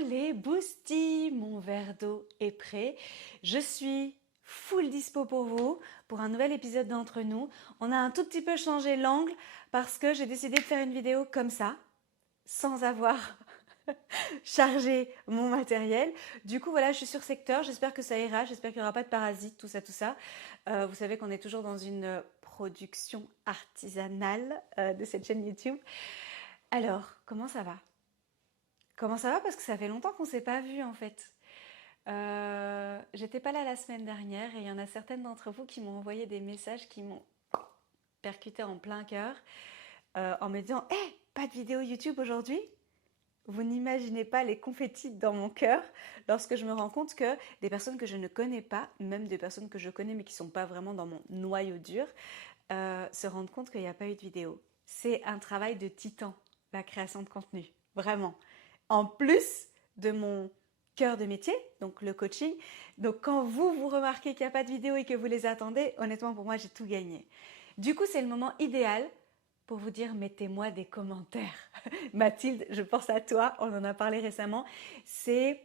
les boosties, mon verre d'eau est prêt. Je suis full dispo pour vous, pour un nouvel épisode d'Entre nous. On a un tout petit peu changé l'angle parce que j'ai décidé de faire une vidéo comme ça, sans avoir chargé mon matériel. Du coup, voilà, je suis sur secteur. J'espère que ça ira. J'espère qu'il n'y aura pas de parasites, tout ça, tout ça. Vous savez qu'on est toujours dans une production artisanale de cette chaîne YouTube. Alors, comment ça va? Comment ça va? Parce que ça fait longtemps qu'on ne s'est pas vu en fait. J'étais pas là la semaine dernière et il y en a certaines d'entre vous qui m'ont envoyé des messages qui m'ont percuté en plein cœur en me disant hey, pas de vidéo YouTube aujourd'hui? Vous n'imaginez pas les confettis dans mon cœur lorsque je me rends compte que des personnes que je ne connais pas, même des personnes que je connais mais qui ne sont pas vraiment dans mon noyau dur, se rendent compte qu'il n'y a pas eu de vidéo. C'est un travail de titan, la création de contenu, vraiment. En plus de mon cœur de métier, donc le coaching. Donc quand vous remarquez qu'il n'y a pas de vidéo et que vous les attendez, honnêtement pour moi j'ai tout gagné. Du coup c'est le moment idéal pour vous dire mettez-moi des commentaires. Mathilde, je pense à toi, on en a parlé récemment. C'est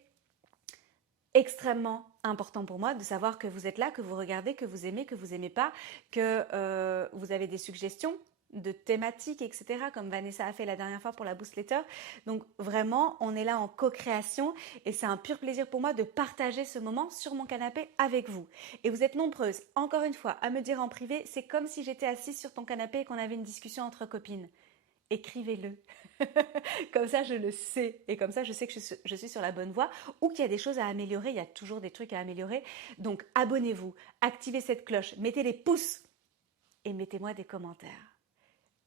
extrêmement important pour moi de savoir que vous êtes là, que vous regardez, que vous aimez pas, que vous avez des suggestions de thématiques, etc., comme Vanessa a fait la dernière fois pour la Boostletter. Donc vraiment, on est là en co-création et c'est un pur plaisir pour moi de partager ce moment sur mon canapé avec vous. Et vous êtes nombreuses, encore une fois, à me dire en privé, c'est comme si j'étais assise sur ton canapé et qu'on avait une discussion entre copines. Écrivez-le. Comme ça, je le sais. Et comme ça, je sais que je suis sur la bonne voie ou qu'il y a des choses à améliorer. Il y a toujours des trucs à améliorer. Donc, abonnez-vous, activez cette cloche, mettez les pouces et mettez-moi des commentaires.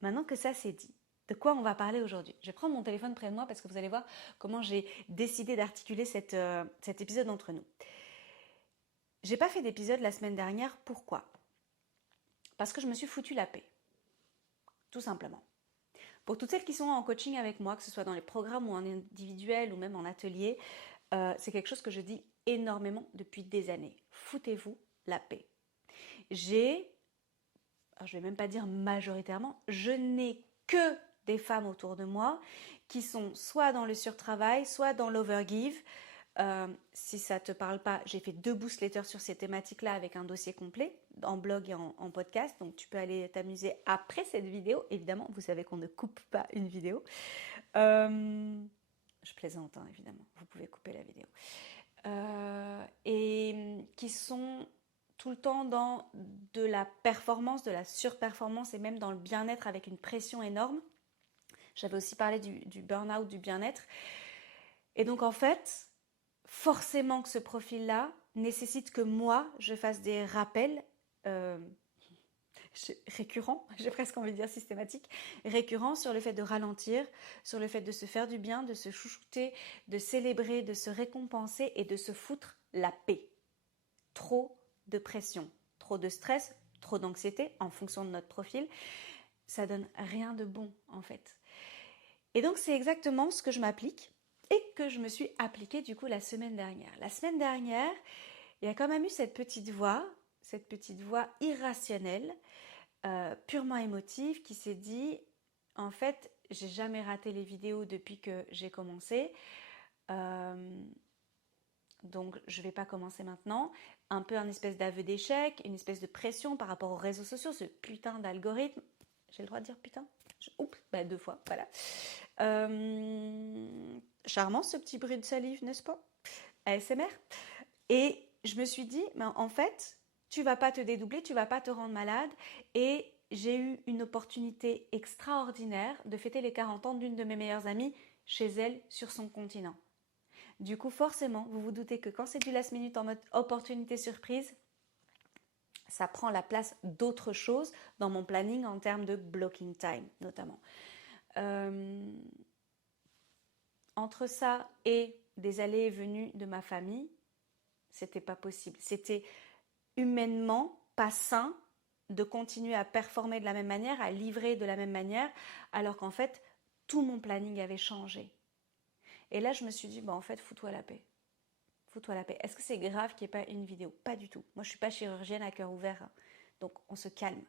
Maintenant que ça c'est dit, de quoi on va parler aujourd'hui? Je vais prendre mon téléphone près de moi parce que vous allez voir comment j'ai décidé d'articuler cet épisode entre nous. J'ai pas fait d'épisode la semaine dernière. Pourquoi? Parce que je me suis foutu la paix. Tout simplement. Pour toutes celles qui sont en coaching avec moi, que ce soit dans les programmes ou en individuel ou même en atelier, c'est quelque chose que je dis énormément depuis des années. Foutez-vous la paix. Alors je vais même pas dire majoritairement, je n'ai que des femmes autour de moi qui sont soit dans le surtravail, soit dans l'overgive. Si ça te parle pas, j'ai fait 2 boostletters sur ces thématiques-là avec un dossier complet, en blog et en podcast. Donc tu peux aller t'amuser après cette vidéo. Évidemment, vous savez qu'on ne coupe pas une vidéo. Je plaisante, hein, évidemment. Vous pouvez couper la vidéo. Et qui sont tout le temps dans de la performance, de la surperformance et même dans le bien-être avec une pression énorme. J'avais aussi parlé du burn-out, du bien-être. Et donc en fait, forcément que ce profil-là nécessite que moi, je fasse des rappels récurrents, j'ai presque envie de dire systématiques, récurrents sur le fait de ralentir, sur le fait de se faire du bien, de se chouchouter, de célébrer, de se récompenser et de se foutre la paix. Trop de pression, trop de stress, trop d'anxiété en fonction de notre profil, ça donne rien de bon en fait. Et donc c'est exactement ce que je m'applique et que je me suis appliquée du coup la semaine dernière. La semaine dernière, il y a quand même eu cette petite voix irrationnelle, purement émotive, qui s'est dit en fait j'ai jamais raté les vidéos depuis que j'ai commencé. Donc je ne vais pas commencer maintenant. Un peu un espèce d'aveu d'échec, une espèce de pression par rapport aux réseaux sociaux, ce putain d'algorithme. J'ai le droit de dire putain? Oups, 2 fois, voilà. Charmant ce petit bruit de salive, n'est-ce pas? ASMR. Et je me suis dit, mais en fait, tu vas pas te dédoubler, tu vas pas te rendre malade. Et j'ai eu une opportunité extraordinaire de fêter les 40 ans d'une de mes meilleures amies chez elle sur son continent. Du coup, forcément, vous vous doutez que quand c'est du last minute en mode opportunité surprise, ça prend la place d'autres choses dans mon planning en termes de blocking time, notamment. Entre ça et des allées et venues de ma famille, c'était pas possible. C'était humainement pas sain de continuer à performer de la même manière, à livrer de la même manière, alors qu'en fait, tout mon planning avait changé. Et là, je me suis dit, en fait, fous-toi la paix. Fous-toi la paix. Est-ce que c'est grave qu'il n'y ait pas une vidéo? Pas du tout. Moi, je ne suis pas chirurgienne à cœur ouvert. Donc, on se calme.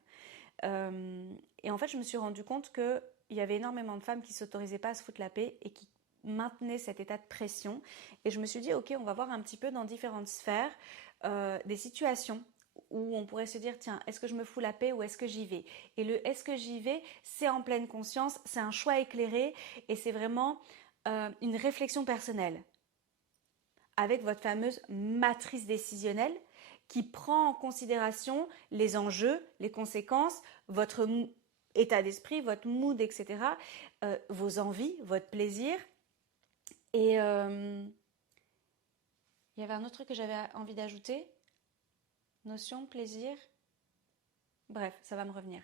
Et en fait, je me suis rendu compte qu'il y avait énormément de femmes qui ne s'autorisaient pas à se foutre la paix et qui maintenait cet état de pression. Et je me suis dit, ok, on va voir un petit peu dans différentes sphères des situations où on pourrait se dire, tiens, est-ce que je me fous la paix ou est-ce que j'y vais? Et le est-ce que j'y vais, c'est en pleine conscience, c'est un choix éclairé et c'est vraiment une réflexion personnelle avec votre fameuse matrice décisionnelle qui prend en considération les enjeux, les conséquences, votre état d'esprit, votre mood, etc., vos envies, votre plaisir. Et il y avait un autre truc que j'avais envie d'ajouter. Notion, plaisir. Bref, ça va me revenir.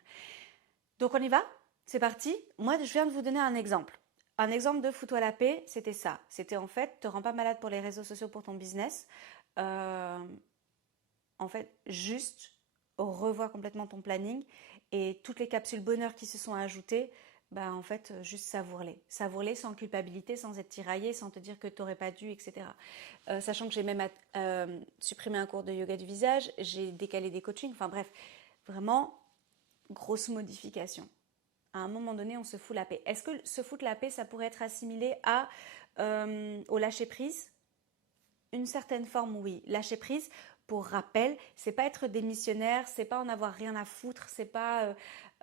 Donc on y va? C'est parti? Moi, je viens de vous donner un exemple. Un exemple de fous-toi la paix, c'était ça. C'était en fait, te rends pas malade pour les réseaux sociaux pour ton business. En fait, juste revois complètement ton planning et toutes les capsules bonheur qui se sont ajoutées, bah en fait, juste savoure-les. Savoure-les sans culpabilité, sans être tiraillé, sans te dire que tu n'aurais pas dû, etc. Sachant que j'ai même supprimé un cours de yoga du visage, j'ai décalé des coachings, enfin bref, vraiment, grosse modification. À un moment donné, on se fout la paix. Est-ce que se foutre la paix, ça pourrait être assimilé au lâcher-prise? Une certaine forme, oui. Lâcher-prise, pour rappel, c'est pas être démissionnaire, c'est pas en avoir rien à foutre, c'est pas...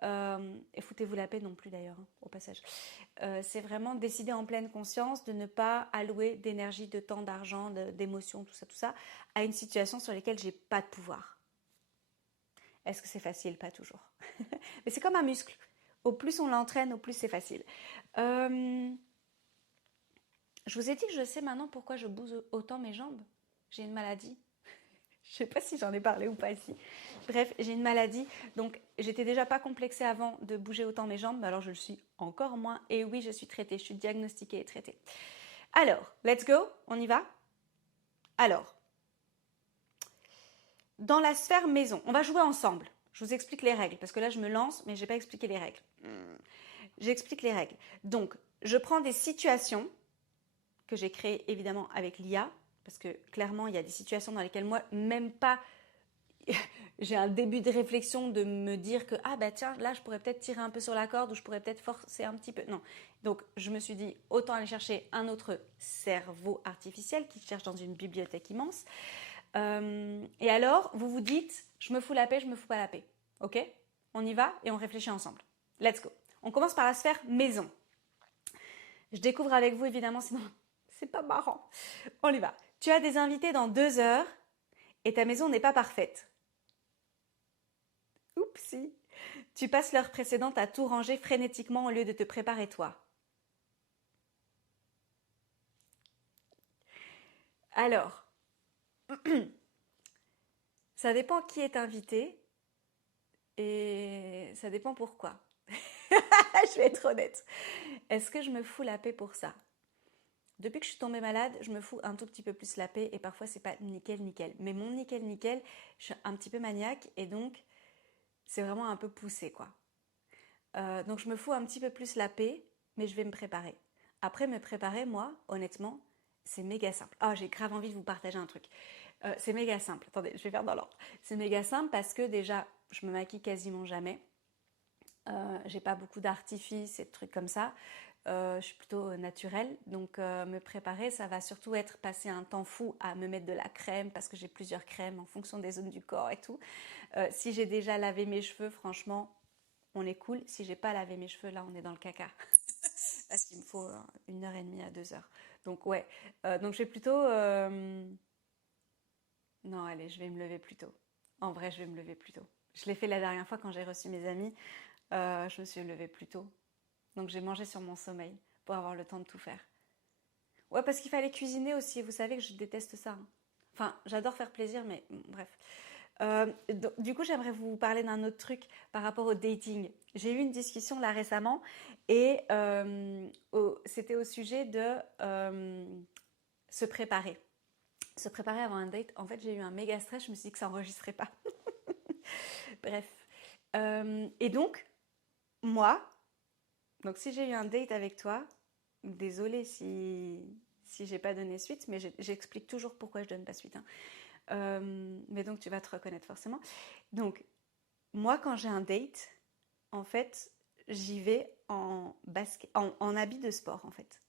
et foutez-vous la paix non plus d'ailleurs, hein, au passage. C'est vraiment décider en pleine conscience de ne pas allouer d'énergie, de temps, d'argent, d'émotions, tout ça, à une situation sur laquelle j'ai pas de pouvoir. Est-ce que c'est facile? Pas toujours. Mais c'est comme un muscle. Au plus on l'entraîne, au plus c'est facile. Je vous ai dit que je sais maintenant pourquoi je bouge autant mes jambes. J'ai une maladie. Je sais pas si j'en ai parlé ou pas ici. Bref, j'ai une maladie. Donc, j'étais déjà pas complexée avant de bouger autant mes jambes. Mais alors, je le suis encore moins. Et oui, je suis traitée. Je suis diagnostiquée et traitée. Alors, let's go. On y va? Alors, dans la sphère maison, on va jouer ensemble. Je vous explique les règles. Parce que là, je me lance, mais je n'ai pas expliqué les règles. J'explique les règles. Donc, je prends des situations que j'ai créées évidemment avec l'IA. Parce que clairement, il y a des situations dans lesquelles moi, même pas, j'ai un début de réflexion de me dire que, ah bah tiens, là, je pourrais peut-être tirer un peu sur la corde ou je pourrais peut-être forcer un petit peu. Non. Donc, je me suis dit, autant aller chercher un autre cerveau artificiel qui cherche dans une bibliothèque immense. Et alors, vous vous dites, je me fous la paix, je me fous pas la paix. Ok? On y va et on réfléchit ensemble. Let's go. On commence par la sphère maison. Je découvre avec vous, évidemment, sinon c'est pas marrant. On y va. Tu as des invités dans 2 heures et ta maison n'est pas parfaite. Oupsie. Tu passes l'heure précédente à tout ranger frénétiquement au lieu de te préparer toi. Alors, ça dépend qui est invité et ça dépend pourquoi. Je vais être honnête. Est-ce que je me fous la paix pour ça? Depuis que je suis tombée malade, je me fous un tout petit peu plus la paix et parfois c'est pas nickel. Mais mon nickel, je suis un petit peu maniaque et donc c'est vraiment un peu poussé quoi. Donc je me fous un petit peu plus la paix, mais je vais me préparer. Après me préparer, moi, honnêtement, c'est méga simple. Ah, j'ai grave envie de vous partager un truc. C'est méga simple. Attendez, je vais faire dans l'ordre. C'est méga simple parce que déjà, je me maquille quasiment jamais. J'ai pas beaucoup d'artifices et de trucs comme ça. Je suis plutôt naturelle, donc me préparer, ça va surtout être passer un temps fou à me mettre de la crème parce que j'ai plusieurs crèmes en fonction des zones du corps et tout. Si j'ai déjà lavé mes cheveux, franchement, on est cool. Si j'ai pas lavé mes cheveux, là, on est dans le caca. Parce qu'il me faut 1h30 à 2 heures. Donc ouais, donc je vais plutôt... Non, allez, je vais me lever plus tôt. En vrai, je vais me lever plus tôt. Je l'ai fait la dernière fois quand j'ai reçu mes amis. Je me suis levée plus tôt. Donc j'ai mangé sur mon sommeil pour avoir le temps de tout faire. Ouais, parce qu'il fallait cuisiner aussi. Vous savez que je déteste ça. Hein. Enfin, j'adore faire plaisir, mais bref. Du coup, j'aimerais vous parler d'un autre truc par rapport au dating. J'ai eu une discussion là récemment et c'était au sujet de se préparer. Se préparer avant un date. En fait, j'ai eu un méga stress. Je me suis dit que ça n'enregistrait pas. Bref. Et donc, moi, donc si j'ai eu un date avec toi, désolée si j'ai pas donné suite, mais j'explique toujours pourquoi je donne pas suite. Hein. Mais donc tu vas te reconnaître forcément. Donc moi quand j'ai un date, en fait, j'y vais en basket, en habit de sport en fait.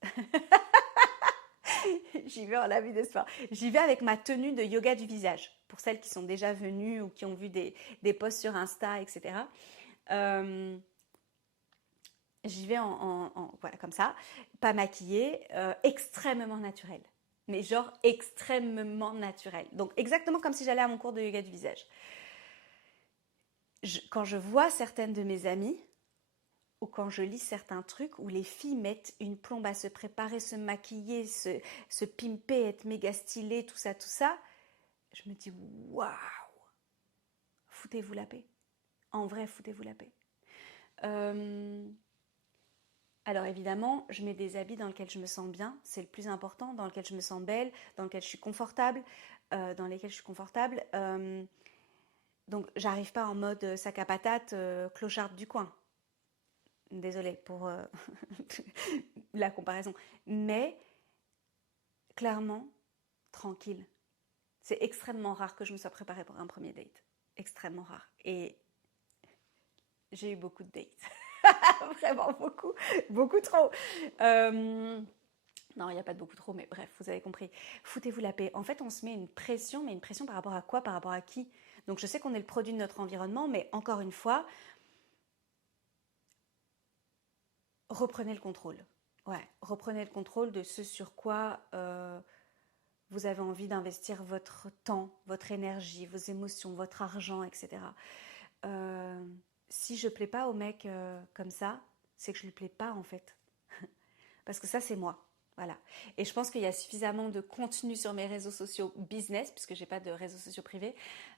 J'y vais en habit de sport. J'y vais avec ma tenue de yoga du visage. Pour celles qui sont déjà venues ou qui ont vu des posts sur Insta, etc. Euh, J'y vais voilà, comme ça, pas maquillée, extrêmement naturelle. Mais genre extrêmement naturelle. Donc exactement comme si j'allais à mon cours de yoga du visage. Quand je vois certaines de mes amies, ou quand je lis certains trucs où les filles mettent une plombe à se préparer, se maquiller, se pimper, être méga stylée, tout ça, je me dis waouh, foutez-vous la paix. En vrai, foutez-vous la paix. Alors évidemment, je mets des habits dans lesquels je me sens bien, c'est le plus important, dans lesquels je me sens belle, dans lesquels je suis confortable, donc j'arrive pas en mode sac à patate, clocharde du coin. Désolée pour la comparaison. Mais clairement, tranquille. C'est extrêmement rare que je me sois préparée pour un premier date. Extrêmement rare. Et j'ai eu beaucoup de dates. Vraiment beaucoup. Beaucoup trop. Non, il n'y a pas de beaucoup trop, mais bref, vous avez compris. Foutez-vous la paix. En fait, on se met une pression, mais une pression par rapport à quoi? Par rapport à qui? Donc je sais qu'on est le produit de notre environnement, mais encore une fois, reprenez le contrôle. Ouais, reprenez le contrôle de ce sur quoi vous avez envie d'investir votre temps, votre énergie, vos émotions, votre argent, etc. Si je plais pas au mec comme ça, c'est que je lui plais pas en fait. Parce que ça, c'est moi. Voilà. Et je pense qu'il y a suffisamment de contenu sur mes réseaux sociaux business, puisque j'ai pas de réseaux sociaux privés,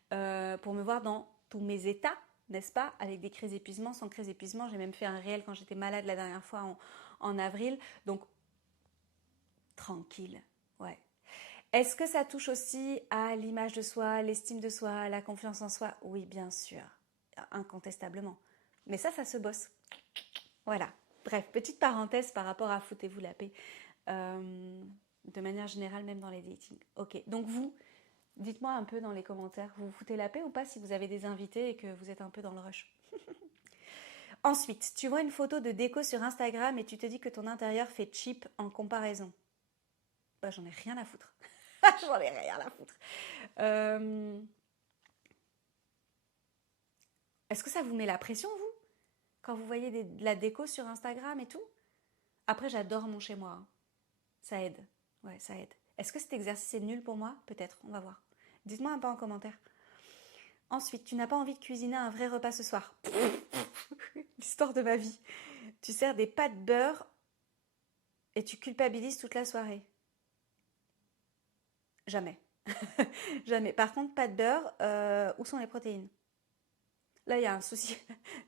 pour me voir dans tous mes états, n'est-ce pas? Avec des crises d'épuisement, sans crise d'épuisement. J'ai même fait un réel quand j'étais malade la dernière fois en avril. Donc, tranquille. Ouais. Est-ce que ça touche aussi à l'image de soi, l'estime de soi, la confiance en soi? Oui, bien sûr. Incontestablement. Mais ça se bosse. Voilà. Bref, petite parenthèse par rapport à foutez-vous la paix. De manière générale, même dans les datings. Ok, donc vous, dites-moi un peu dans les commentaires, vous vous foutez la paix ou pas si vous avez des invités et que vous êtes un peu dans le rush? Ensuite, tu vois une photo de déco sur Instagram et tu te dis que ton intérieur fait cheap en comparaison. Bah, j'en ai rien à foutre. J'en ai rien à foutre. Est-ce que ça vous met la pression, vous, quand vous voyez de la déco sur Instagram et tout? Après, j'adore mon chez moi. Hein. Ça aide. Ouais, ça aide. Est-ce que cet exercice est nul pour moi? Peut-être, on va voir. Dites-moi un peu en commentaire. Ensuite, tu n'as pas envie de cuisiner un vrai repas ce soir. L'histoire de ma vie. Tu sers des pâtes beurre et tu culpabilises toute la soirée. Jamais. Jamais. Par contre, pâtes beurre, où sont les protéines? Là, il y a un souci.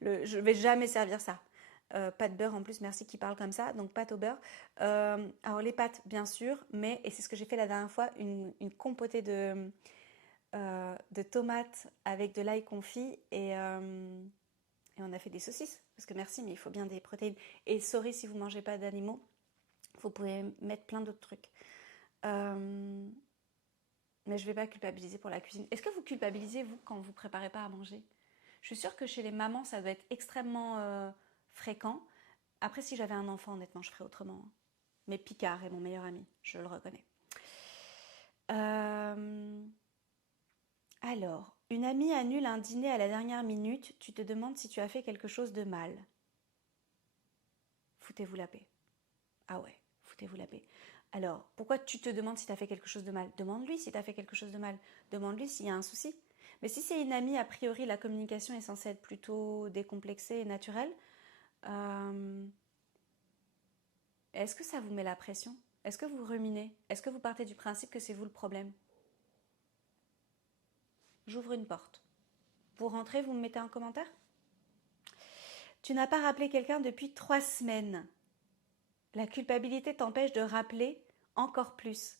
Je ne vais jamais servir ça. Pâte beurre en plus, merci qui parle comme ça, donc pâte au beurre. Alors les pâtes, bien sûr, mais, et c'est ce que j'ai fait la dernière fois, une compotée de tomates avec de l'ail confit et on a fait des saucisses, parce que merci, mais il faut bien des protéines. Et sorry si vous ne mangez pas d'animaux, vous pouvez mettre plein d'autres trucs. Mais je ne vais pas culpabiliser pour la cuisine. Est-ce que vous culpabilisez, vous, quand vous ne préparez pas à manger? Je suis sûre que chez les mamans, ça doit être extrêmement fréquent. Après, si j'avais un enfant, honnêtement, je ferais autrement. Mais Picard est mon meilleur ami, je le reconnais. Alors, une amie annule un dîner à la dernière minute, tu te demandes si tu as fait quelque chose de mal. Foutez-vous la paix. Ah ouais, foutez-vous la paix. Alors, pourquoi tu te demandes si tu as fait quelque chose de mal? Demande-lui si tu as fait quelque chose de mal. Demande-lui s'il y a un souci. Mais si c'est une amie, a priori, la communication est censée être plutôt décomplexée et naturelle. Est-ce que ça vous met la pression? Est-ce que vous ruminez? Est-ce que vous partez du principe que c'est vous le problème? J'ouvre une porte. Vous rentrez, vous me mettez un commentaire? Tu n'as pas rappelé quelqu'un depuis 3 semaines. La culpabilité t'empêche de rappeler encore plus.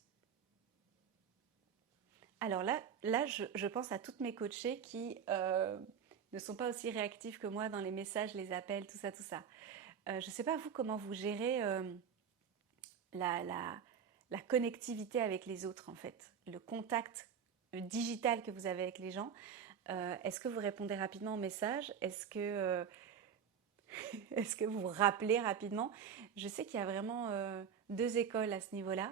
Alors là je pense à toutes mes coachées qui ne sont pas aussi réactives que moi dans les messages, les appels, tout ça, tout ça. Je ne sais pas vous comment vous gérez la connectivité avec les autres en fait, le contact digital que vous avez avec les gens. Est-ce que vous répondez rapidement aux messages? Est-ce que vous vous rappelez rapidement? Je sais qu'il y a vraiment 2 écoles à ce niveau-là.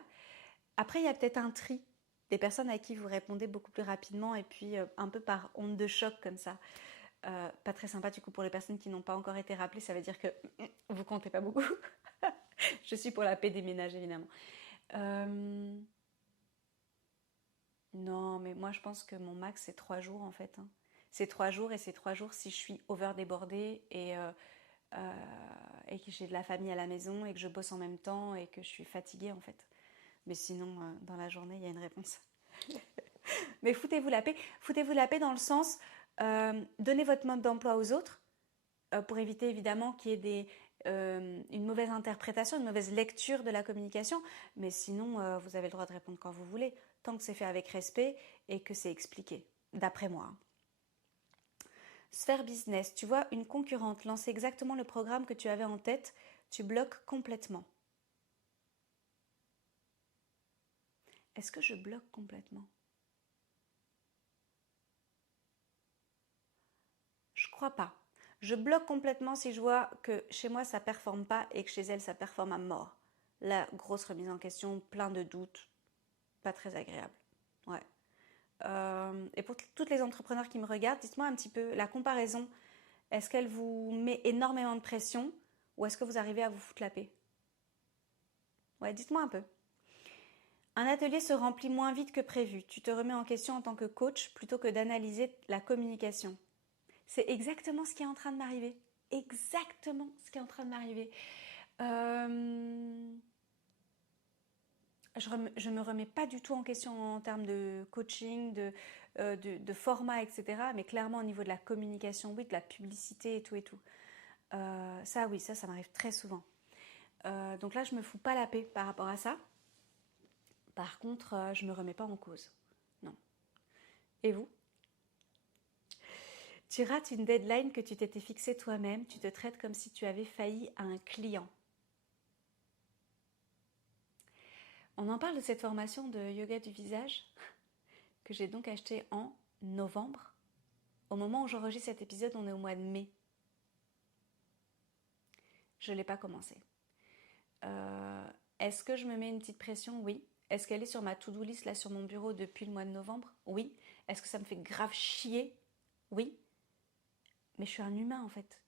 Après, il y a peut-être un tri des personnes à qui vous répondez beaucoup plus rapidement et puis un peu par onde de choc comme ça. Pas très sympa du coup pour les personnes qui n'ont pas encore été rappelées, ça veut dire que vous comptez pas beaucoup. Je suis pour la paix des ménages évidemment. Euh, Non, mais moi je pense que mon max c'est 3 jours en fait, hein. C'est 3 jours et c'est 3 jours si je suis over débordée euh, et que j'ai de la famille à la maison et que je bosse en même temps et que je suis fatiguée en fait. Mais sinon, dans la journée, il y a une réponse. Mais foutez-vous la paix dans le sens, donnez votre mode d'emploi aux autres pour éviter évidemment qu'il y ait une mauvaise interprétation, une mauvaise lecture de la communication. Mais sinon, vous avez le droit de répondre quand vous voulez, tant que c'est fait avec respect et que c'est expliqué, d'après moi. Sphère business, tu vois une concurrente lancer exactement le programme que tu avais en tête, tu bloques complètement. Est-ce que je bloque complètement? Je crois pas. Je bloque complètement si je vois que chez moi ça performe pas et que chez elle ça performe à mort. La grosse remise en question, plein de doutes, pas très agréable. Ouais. Et pour toutes les entrepreneurs qui me regardent, dites-moi un petit peu la comparaison. Est-ce qu'elle vous met énormément de pression ou est-ce que vous arrivez à vous foutre la paix? Ouais, dites-moi un peu. Un atelier se remplit moins vite que prévu. Tu te remets en question en tant que coach plutôt que d'analyser la communication. C'est exactement ce qui est en train de m'arriver. Exactement ce qui est en train de m'arriver. Euh, je me remets pas du tout en question en termes de coaching, de format, etc. Mais clairement au niveau de la communication, oui, de la publicité et tout et tout. Ça, oui, ça m'arrive très souvent. Donc là, je me fous pas la paix par rapport à ça. Par contre, je me remets pas en cause. Non. Et vous? Tu rates une deadline que tu t'étais fixée toi-même, tu te traites comme si tu avais failli à un client. On en parle de cette formation de yoga du visage que j'ai donc achetée en novembre. Au moment où j'enregistre cet épisode, on est au mois de mai. Je ne l'ai pas commencé. Euh, Est-ce que je me mets une petite pression? Oui. Est-ce qu'elle est sur ma to-do list là sur mon bureau depuis le mois de novembre? Oui. Est-ce que ça me fait grave chier? Oui. Mais je suis un humain en fait.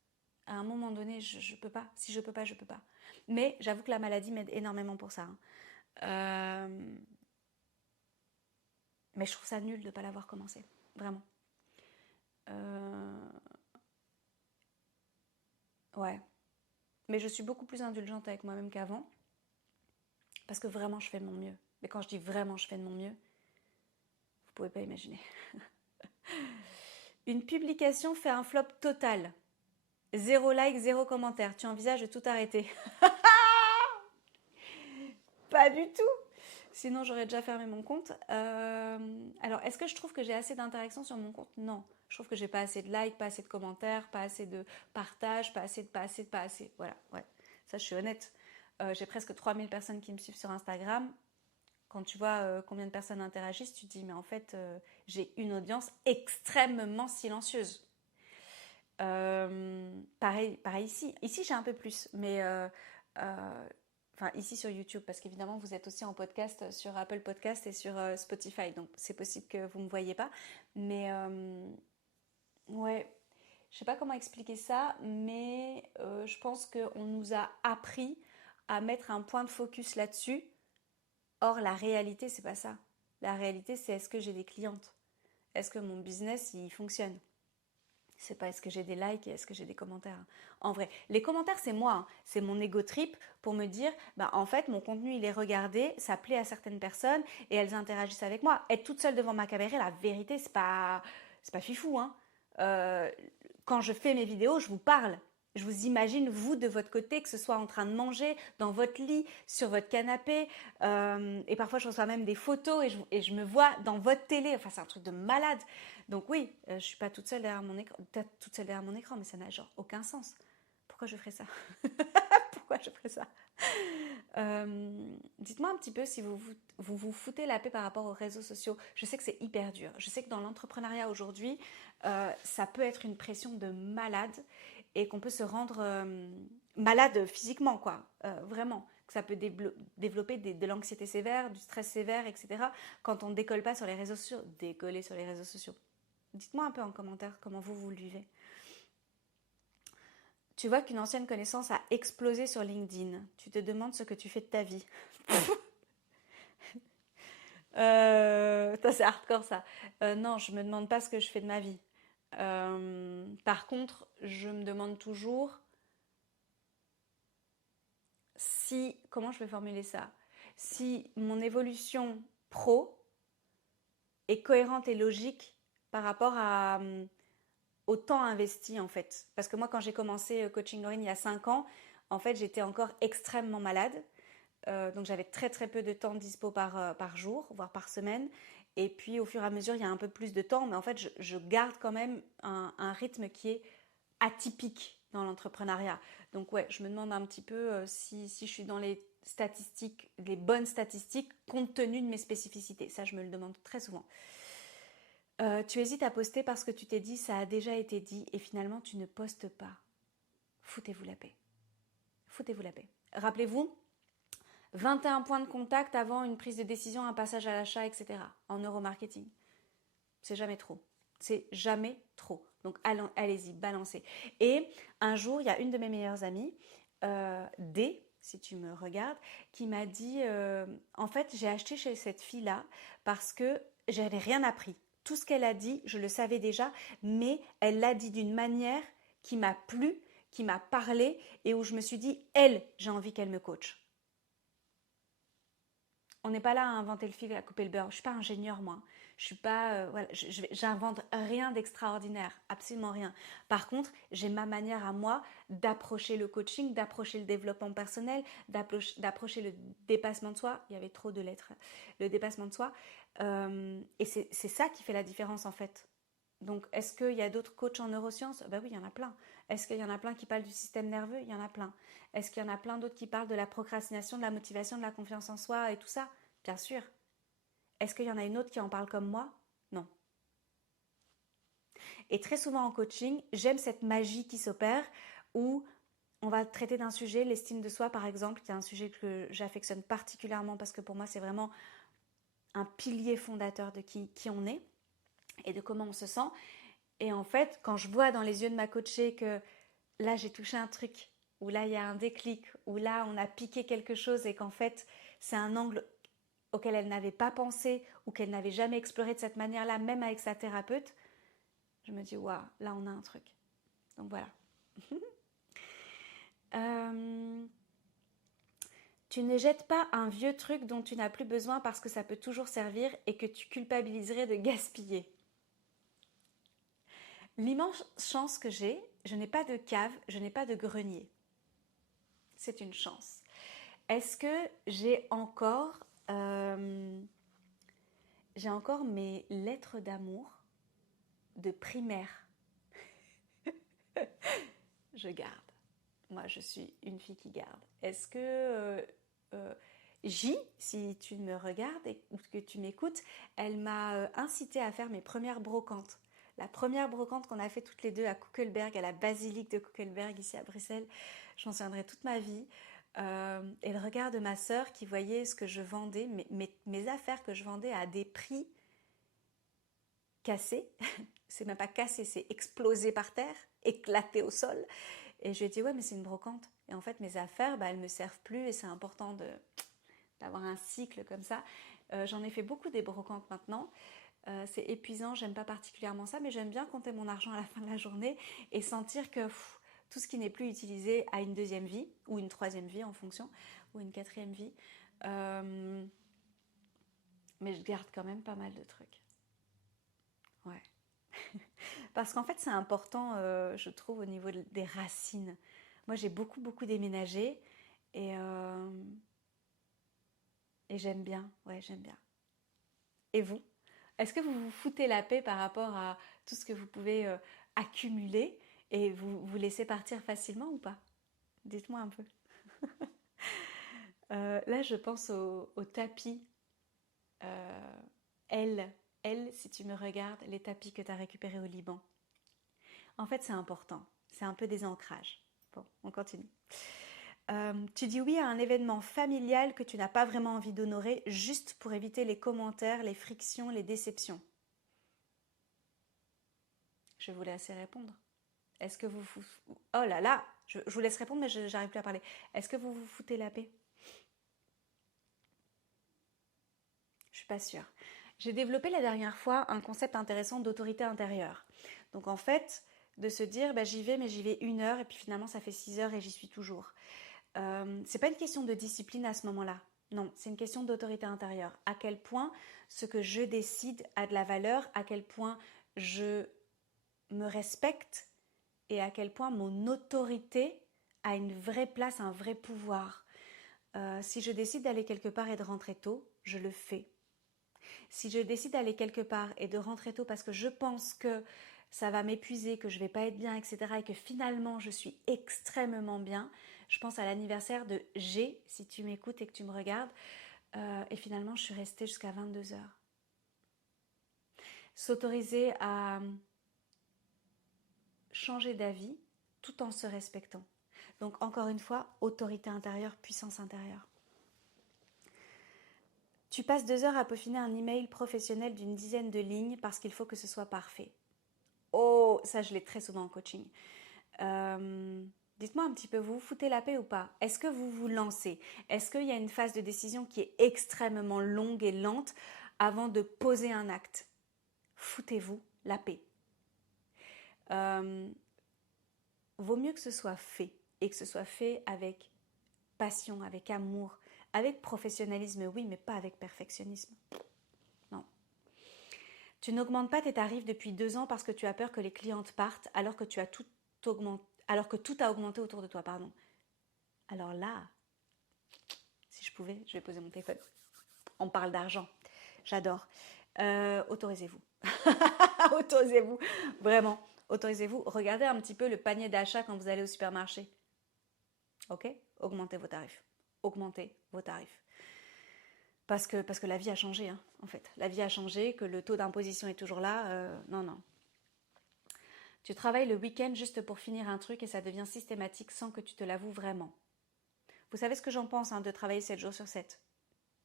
À un moment donné, je peux pas. Si je peux pas, je peux pas. Mais j'avoue que la maladie m'aide énormément pour ça, hein. Euh, mais je trouve ça nul de ne pas l'avoir commencé. Vraiment. Euh, ouais. Mais je suis beaucoup plus indulgente avec moi-même qu'avant. Parce que vraiment, je fais de mon mieux. Mais quand je dis vraiment, je fais de mon mieux, vous pouvez pas imaginer. Une publication fait un flop total. Zéro like, zéro commentaire. Tu envisages de tout arrêter? Pas du tout. Sinon, j'aurais déjà fermé mon compte. Alors, est-ce que je trouve que j'ai assez d'interactions sur mon compte? Non. Je trouve que j'ai pas assez de likes, pas assez de commentaires, pas assez de partages, pas assez. Voilà, ouais. Ça, je suis honnête. J'ai presque 3000 personnes qui me suivent sur Instagram. Quand tu vois combien de personnes interagissent, tu te dis, mais en fait, j'ai une audience extrêmement silencieuse. Pareil ici. Ici, j'ai un peu plus, mais enfin ici sur YouTube, parce qu'évidemment, vous êtes aussi en podcast sur Apple Podcast et sur Spotify, donc c'est possible que vous ne me voyez pas. Mais ouais, je sais pas comment expliquer ça, mais je pense qu'on nous a appris à mettre un point de focus là-dessus. Or, la réalité, c'est pas ça. La réalité, c'est est-ce que j'ai des clientes? Est-ce que mon business, il fonctionne? C'est pas est-ce que j'ai des likes et est-ce que j'ai des commentaires. En vrai, les commentaires, c'est moi, hein. C'est mon ego trip pour me dire, bah, en fait, mon contenu, il est regardé, ça plaît à certaines personnes et elles interagissent avec moi. Être toute seule devant ma caméra, la vérité, c'est pas fifou, hein. Euh, Quand je fais mes vidéos, je vous parle. Je vous imagine, vous, de votre côté, que ce soit en train de manger, dans votre lit, sur votre canapé. Et parfois, je reçois même des photos et je me vois dans votre télé. Enfin, c'est un truc de malade. Donc oui, je ne suis pas toute seule derrière mon écran. Peut-être toute seule derrière mon écran, mais ça n'a genre aucun sens. Pourquoi je ferais ça? Pourquoi je ferais ça? Dites-moi un petit peu si vous foutez la paix par rapport aux réseaux sociaux. Je sais que c'est hyper dur. Je sais que dans l'entrepreneuriat aujourd'hui, ça peut être une pression de malade et qu'on peut se rendre malade physiquement, quoi. Vraiment. que ça peut développer de l'anxiété sévère, du stress sévère, etc. quand on ne décolle pas sur les réseaux sociaux. Décoller sur les réseaux sociaux. Dites-moi un peu en commentaire comment vous le vivez. Tu vois qu'une ancienne connaissance a explosé sur LinkedIn. Tu te demandes ce que tu fais de ta vie. C'est hardcore ça. Non, je me demande pas ce que je fais de ma vie. Par contre, je me demande toujours si, comment je vais formuler ça, si mon évolution pro est cohérente et logique par rapport au temps investi en fait. Parce que moi, quand j'ai commencé coaching en ligne il y a 5 ans, en fait, j'étais encore extrêmement malade. Donc j'avais très très peu de temps dispo par jour, voire par semaine. Et puis au fur et à mesure, il y a un peu plus de temps, mais en fait, je garde quand même un rythme qui est atypique dans l'entrepreneuriat. Donc ouais, je me demande un petit peu si je suis dans les statistiques, les bonnes statistiques, compte tenu de mes spécificités. Ça, je me le demande très souvent. Tu hésites à poster parce que tu t'es dit ça a déjà été dit et finalement tu ne postes pas. Foutez-vous la paix. Foutez-vous la paix. Rappelez-vous, 21 points de contact avant une prise de décision, un passage à l'achat, etc. en neuromarketing. C'est jamais trop. C'est jamais trop. Donc allez-y, balancez. Et un jour, il y a une de mes meilleures amies, D, si tu me regardes, qui m'a dit en fait, j'ai acheté chez cette fille-là parce que j'avais rien appris. Tout ce qu'elle a dit, je le savais déjà, mais elle l'a dit d'une manière qui m'a plu, qui m'a parlé et où je me suis dit, elle, j'ai envie qu'elle me coach. On n'est pas là à inventer le fil à couper le beurre. Je suis pas ingénieure moi. Je suis pas, voilà, j'invente rien d'extraordinaire, absolument rien. Par contre, j'ai ma manière à moi d'approcher le coaching, d'approcher le développement personnel, d'approcher le dépassement de soi. Il y avait trop de lettres. Le dépassement de soi. Et c'est ça qui fait la différence en fait. Donc, est-ce qu'il y a d'autres coachs en neurosciences? Ben oui, il y en a plein. Est-ce qu'il y en a plein qui parlent du système nerveux? Il y en a plein. Est-ce qu'il y en a plein d'autres qui parlent de la procrastination, de la motivation, de la confiance en soi et tout ça? Bien sûr. Est-ce qu'il y en a une autre qui en parle comme moi? Non. Et très souvent en coaching, j'aime cette magie qui s'opère où on va traiter d'un sujet, l'estime de soi par exemple, qui est un sujet que j'affectionne particulièrement parce que pour moi c'est vraiment un pilier fondateur de qui on est et de comment on se sent. Et en fait, quand je vois dans les yeux de ma coachée que là j'ai touché un truc, ou là il y a un déclic, ou là on a piqué quelque chose et qu'en fait c'est un angle auquel elle n'avait pas pensé ou qu'elle n'avait jamais exploré de cette manière-là, même avec sa thérapeute, je me dis waouh, là on a un truc. Donc voilà. Tu ne jettes pas un vieux truc dont tu n'as plus besoin parce que ça peut toujours servir et que tu culpabiliserais de gaspiller. L'immense chance que j'ai, je n'ai pas de cave, je n'ai pas de grenier. C'est une chance. Est-ce que j'ai encore mes lettres d'amour de primaire? Je garde. Moi, je suis une fille qui garde. Est-ce que J, si tu me regardes ou que tu m'écoutes, elle m'a incité à faire mes premières brocantes. La première brocante qu'on a fait toutes les deux à Kuckelberg, à la basilique de Kuckelberg, ici à Bruxelles, j'en souviendrai toute ma vie. Et le regard de ma sœur qui voyait ce que je vendais, mes affaires que je vendais à des prix cassés. C'est même pas cassé, c'est explosé par terre, éclaté au sol. Et je lui ai dit, ouais, mais c'est une brocante. Et en fait, mes affaires, elles me servent plus et c'est important d'avoir un cycle comme ça. J'en ai fait beaucoup des brocantes maintenant. C'est épuisant, j'aime pas particulièrement ça, mais j'aime bien compter mon argent à la fin de la journée et sentir que tout ce qui n'est plus utilisé a une deuxième vie, ou une troisième vie en fonction, ou une quatrième vie. Mais je garde quand même pas mal de trucs. Ouais. Parce qu'en fait, c'est important, je trouve, au niveau des racines. Moi, j'ai beaucoup, beaucoup déménagé et j'aime bien. Ouais, j'aime bien. Et vous? Est-ce que vous vous foutez la paix par rapport à tout ce que vous pouvez accumuler et vous laissez partir facilement ou pas? Dites-moi un peu. Là, je pense au tapis. Euh, L, si tu me regardes, les tapis que tu as récupérés au Liban. En fait, c'est important. C'est un peu des ancrages. Bon, on continue. Tu dis oui à un événement familial que tu n'as pas vraiment envie d'honorer juste pour éviter les commentaires, les frictions, les déceptions. Je vais vous laisser répondre. Est-ce que vous... Oh là là, je vous laisse répondre, mais je n'arrive plus à parler. Est-ce que vous vous foutez la paix? Je suis pas sûre. J'ai développé la dernière fois un concept intéressant d'autorité intérieure. Donc en fait, de se dire, bah, j'y vais, mais j'y vais 1 heure, et puis finalement ça fait 6 heures et j'y suis toujours. C'est pas une question de discipline à ce moment-là. Non, c'est une question d'autorité intérieure. À quel point ce que je décide a de la valeur, à quel point je me respecte et à quel point mon autorité a une vraie place, un vrai pouvoir. Si je décide d'aller quelque part et de rentrer tôt, je le fais. Si je décide d'aller quelque part et de rentrer tôt parce que je pense que ça va m'épuiser, que je vais pas être bien, etc. et que finalement je suis extrêmement bien, je pense à l'anniversaire de G, si tu m'écoutes et que tu me regardes, et finalement je suis restée jusqu'à 22 heures. S'autoriser à changer d'avis tout en se respectant. Donc encore une fois, autorité intérieure, puissance intérieure. Tu passes 2 heures à peaufiner un email professionnel d'une dizaine de lignes parce qu'il faut que ce soit parfait. Oh, ça je l'ai très souvent en coaching. Dites-moi un petit peu, vous vous foutez la paix ou pas? Est-ce que vous vous lancez? Est-ce qu'il y a une phase de décision qui est extrêmement longue et lente avant de poser un acte? Foutez-vous la paix. Vaut mieux que ce soit fait et que ce soit fait avec passion, avec amour, avec professionnalisme, oui, mais pas avec perfectionnisme. Non. Tu n'augmentes pas tes tarifs depuis 2 ans parce que tu as peur que les clientes partent alors que tu as tout augmenté, alors que tout a augmenté autour de toi, pardon. Alors là, si je pouvais, je vais poser mon téléphone. On parle d'argent. J'adore. Autorisez-vous. Autorisez-vous. Vraiment. Autorisez-vous. Regardez un petit peu le panier d'achat quand vous allez au supermarché. Ok? Augmentez vos tarifs. Augmentez vos tarifs. Parce que la vie a changé, hein, en fait. La vie a changé, que le taux d'imposition est toujours là. Non, non. Tu travailles le week-end juste pour finir un truc et ça devient systématique sans que tu te l'avoues vraiment. Vous savez ce que j'en pense, hein, de travailler 7 jours sur 7.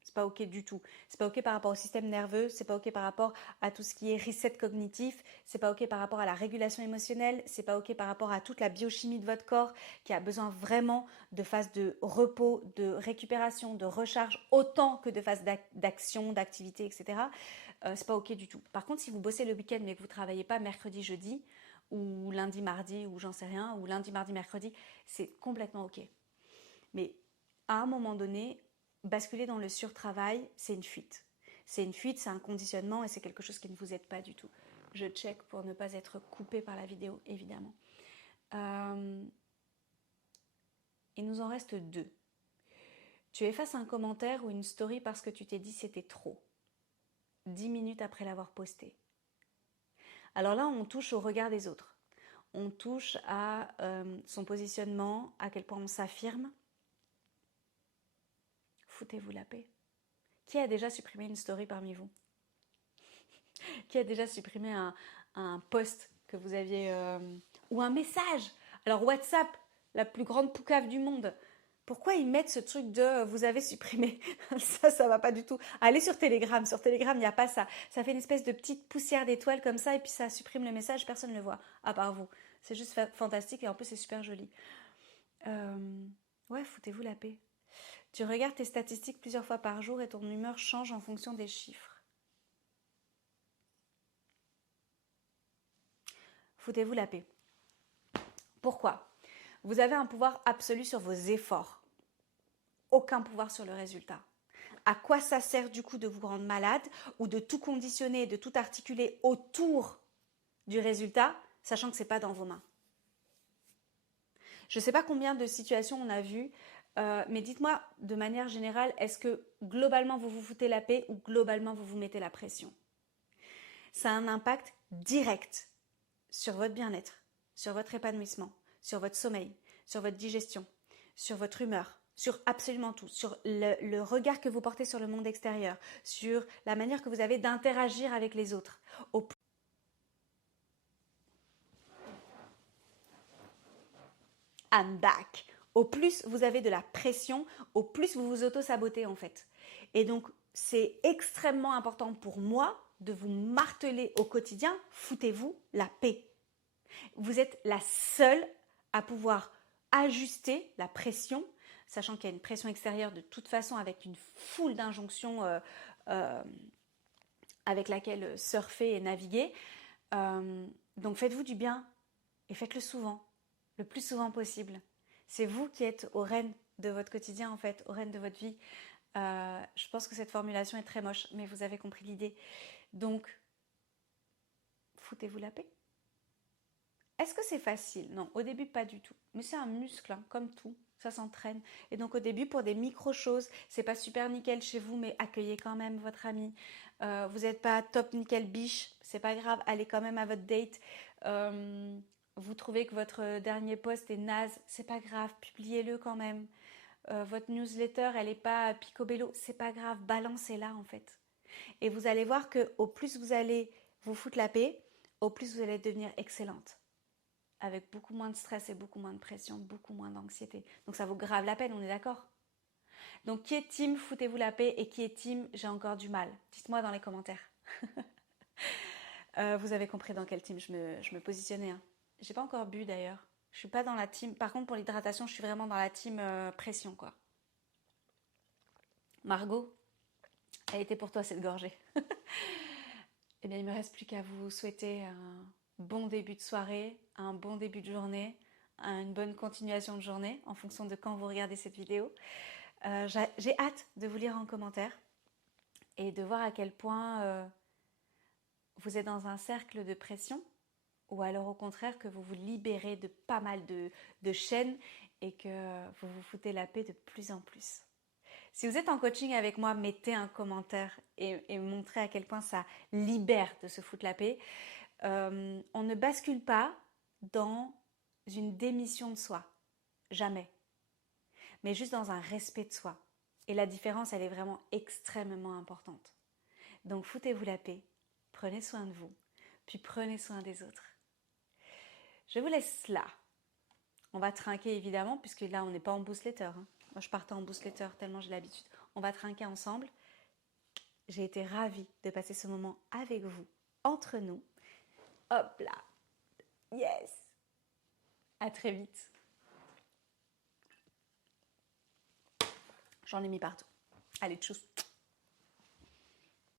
C'est pas ok du tout. C'est pas ok par rapport au système nerveux, c'est pas ok par rapport à tout ce qui est reset cognitif, c'est pas ok par rapport à la régulation émotionnelle, c'est pas ok par rapport à toute la biochimie de votre corps qui a besoin vraiment de phases de repos, de récupération, de recharge, autant que de phases d'action, d'activité, etc. C'est pas ok du tout. Par contre, si vous bossez le week-end mais que vous travaillez pas mercredi, jeudi, ou lundi, mardi, ou j'en sais rien, ou lundi, mardi, mercredi, c'est complètement ok. Mais à un moment donné, basculer dans le surtravail, c'est une fuite. C'est une fuite, c'est un conditionnement et c'est quelque chose qui ne vous aide pas du tout. Je check pour ne pas être coupée par la vidéo, évidemment. Il nous en reste 2. Tu effaces un commentaire ou une story parce que tu t'es dit c'était trop. 10 minutes après l'avoir posté. Alors là, on touche au regard des autres. On touche à son positionnement, à quel point on s'affirme. Foutez-vous la paix. Qui a déjà supprimé une story parmi vous? Qui a déjà supprimé un post que vous aviez... ou un message? Alors WhatsApp, la plus grande poucave du monde. Pourquoi ils mettent ce truc de vous avez supprimé? Ça va pas du tout. Allez sur Telegram. Sur Telegram, il n'y a pas ça. Ça fait une espèce de petite poussière d'étoiles comme ça et puis ça supprime le message, personne ne le voit, à part vous. C'est juste fantastique et en plus c'est super joli. Ouais, foutez-vous la paix. Tu regardes tes statistiques plusieurs fois par jour et ton humeur change en fonction des chiffres. Foutez-vous la paix. Pourquoi? Vous avez un pouvoir absolu sur vos efforts. Aucun pouvoir sur le résultat. À quoi ça sert du coup de vous rendre malade ou de tout conditionner, de tout articuler autour du résultat, sachant que ce n'est pas dans vos mains? Je ne sais pas combien de situations on a vues, mais dites-moi de manière générale, est-ce que globalement vous vous foutez la paix ou globalement vous vous mettez la pression? Ça a un impact direct sur votre bien-être, sur votre épanouissement, sur votre sommeil, sur votre digestion, sur votre humeur, sur absolument tout, sur le regard que vous portez sur le monde extérieur, sur la manière que vous avez d'interagir avec les autres. I'm back. Au plus vous avez de la pression, au plus vous vous auto-sabotez en fait. Et donc, c'est extrêmement important pour moi de vous marteler au quotidien, foutez-vous la paix. Vous êtes la seule à pouvoir ajuster la pression, sachant qu'il y a une pression extérieure de toute façon avec une foule d'injonctions avec laquelle surfer et naviguer. Donc faites-vous du bien et faites-le souvent, le plus souvent possible. C'est vous qui êtes aux rênes de votre quotidien en fait, aux rênes de votre vie. Je pense que cette formulation est très moche, mais vous avez compris l'idée. Donc, foutez-vous la paix. Est-ce que c'est facile? Non, au début pas du tout. Mais c'est un muscle, hein, comme tout. Ça s'entraîne. Et donc au début, pour des micro-choses, c'est pas super nickel chez vous, mais accueillez quand même votre ami. Vous n'êtes pas top nickel biche, c'est pas grave, allez quand même à votre date. Vous trouvez que votre dernier post est naze, c'est pas grave, publiez-le quand même. Votre newsletter, elle est pas picobello, c'est pas grave, balancez-la en fait. Et vous allez voir que au plus vous allez vous foutre la paix, au plus vous allez devenir excellente. Avec beaucoup moins de stress et beaucoup moins de pression, beaucoup moins d'anxiété. Donc ça vaut grave la peine, on est d'accord? Donc qui est team foutez-vous la paix et qui est team j'ai encore du mal? Dites-moi dans les commentaires. Vous avez compris dans quel team je me positionnais. Hein. J'ai pas encore bu d'ailleurs. Je suis pas dans la team. Par contre pour l'hydratation, je suis vraiment dans la team pression quoi. Margot, elle était pour toi cette gorgée. Eh bien il me reste plus qu'à vous souhaiter un bon début de soirée, un bon début de journée, une bonne continuation de journée en fonction de quand vous regardez cette vidéo. J'ai hâte de vous lire en commentaire et de voir à quel point vous êtes dans un cercle de pression ou alors au contraire que vous vous libérez de pas mal de chaînes et que vous vous foutez la paix de plus en plus. Si vous êtes en coaching avec moi, mettez un commentaire et montrez à quel point ça libère de se foutre la paix. On ne bascule pas dans une démission de soi, jamais, mais juste dans un respect de soi. Et la différence, elle est vraiment extrêmement importante. Donc foutez-vous la paix, prenez soin de vous, puis prenez soin des autres. Je vous laisse là. On va trinquer évidemment, puisque là on n'est pas en boostletter. Hein. Moi je partais en boostletter tellement j'ai l'habitude. On va trinquer ensemble. J'ai été ravie de passer ce moment avec vous, entre nous. Hop là. Yes. À très vite. J'en ai mis partout. Allez, tchuss.